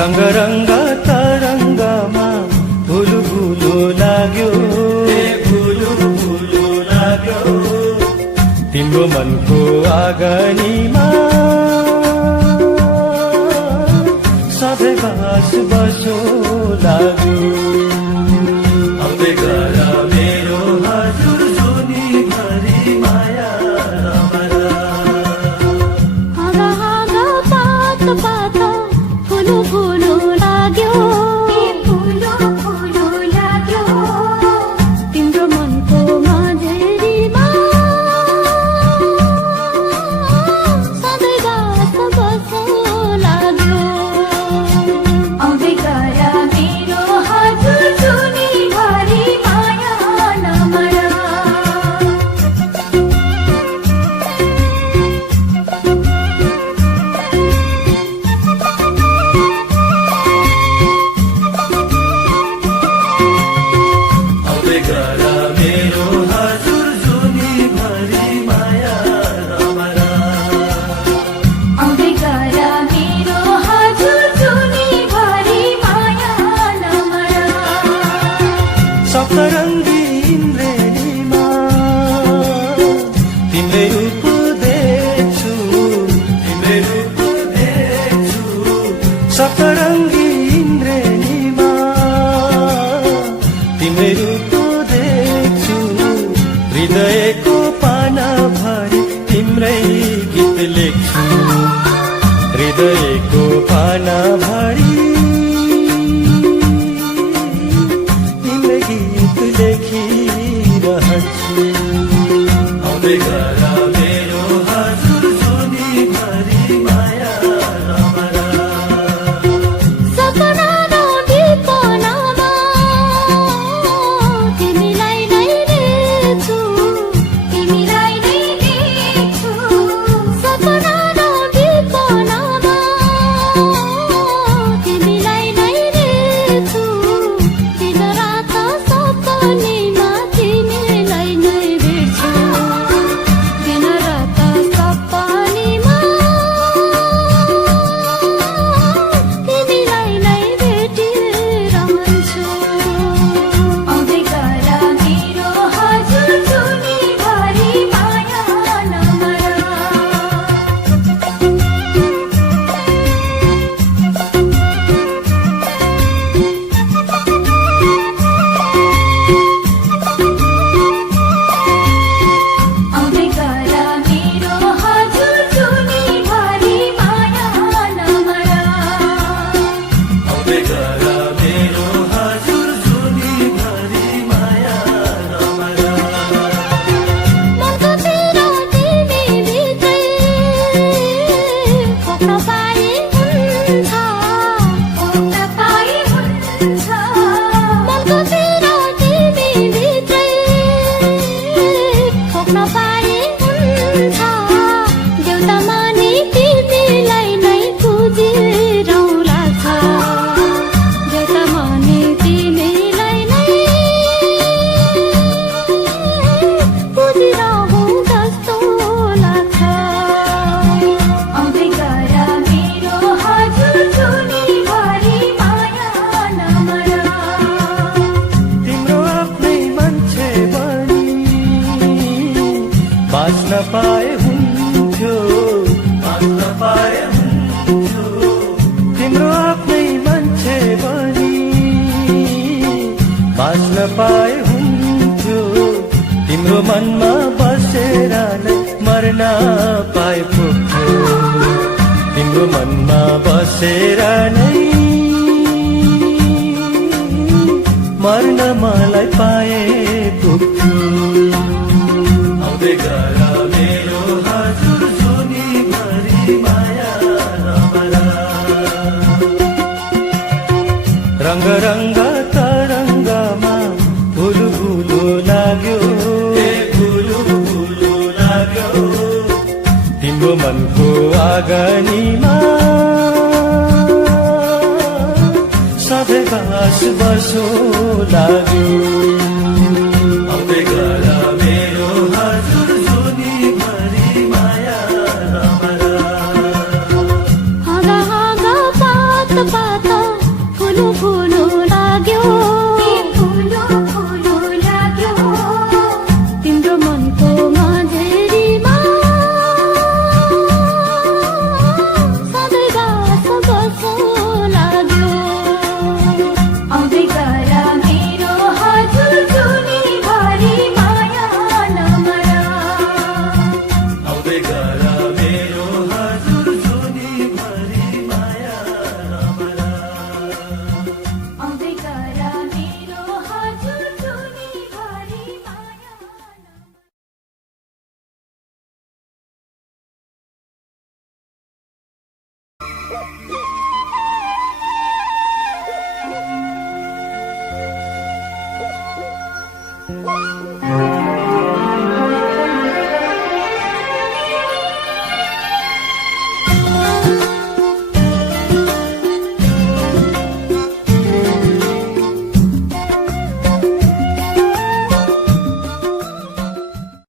रंग रंग तरंगमा भुलु भुलु लाग्यो, भुलु भुलु लाग्यो। तिम्रो मनको आँगनीमा सधैँ बास बसो लाग्यो। आउँदै गर मेरो हजुर जुनी भरि माया नमरा। हाँगा हाँगा पात पात फुलु फुलु लाग्यो, फुलु फुलु लाग्यो। तिम्रो मनको माझेरीमा सधैँ बास बसो लाग्यो। आउँदै गर मेरो हजुर जुनी भरि माया नमरा। आउँदै गर मेरो हजुर जुनी भरि माया नमरा। आउँदै गर मेरो हजुर जुनी भरि माया नमरा। सप्तरङ्गी इन्द्रेणीमा तिम्रै रूप देख्छु, तिम्रै रूप देख्छु। सप्तरङ्गी इन्द्रेणीमा तिम्रै रूप देख्छु। हृदयको पाना भरि तिम्रै गीत लेख्छु, हृदयको पाना भरि तिम्रै गीत लेखिरहन्छु। आउँदै गर मेरो हजुर जुनी भरि माया नमरा। सपना र विपनामा तिमीलाई नै देख्छु, तिमीलाई नै देख्छु। सपना र विपनामा तिमीलाई नै देख्छु। दिन रात सपनीमा तिमीलाई नै भेट्छु, दिन रात सपनीमा तिमीलाई नै भेटिरहन्छु। आउँदै गर मेरो हजुर जुनी भरि माया नमरा। आउँदै गर मेरो हजुर जुनी भरि माया नमरा। आउँदै गर मेरो हजुर जुनी भरि माया नमरा। मनको तेरो तिमी भित्रै खोक्न पाए हुन्छ, खोक्न पाए हुन्छ। मनको तेरो तिमी भित्रै खोक्न पाए हुन्छ। देउता मानी तिमीलाई नै पुजिरौँला छ, देउता मानी तिमीलाई नै पुजिरहँ जस्तो लाग्छ। आउँदै गर मेरो हजुर जुनी भरि माया नमरा। तिम्रो आफ्नै मान्छे बनी बाँच्न पाए हुन्थ्यो, बाँच्न पाए हुन्थ्यो। तिम्रो आफ्नै मान्छे बनी बाँच्न पाए हुन्थ्यो। तिम्रो मनमा बसेर नै मर्न पाए पुग्थ्यो, तिम्रो मनमा बसेर नै मर्न मलाई पाए पुग्थ्यो। आउँदै गर मेरो हजुर जुनी भरि माया नमरा। रंग रंग तरंगमा भुलु भुलु लाग्यो, भुलु भुलु लाग्यो। तिम्रो मनको आँगनीमा सधैँ बास बसो लाग्यो। आउँदै गर मेरो हजुर जुनी भरि माया नमरा। हाँगा हाँगा पात पात लाग्छ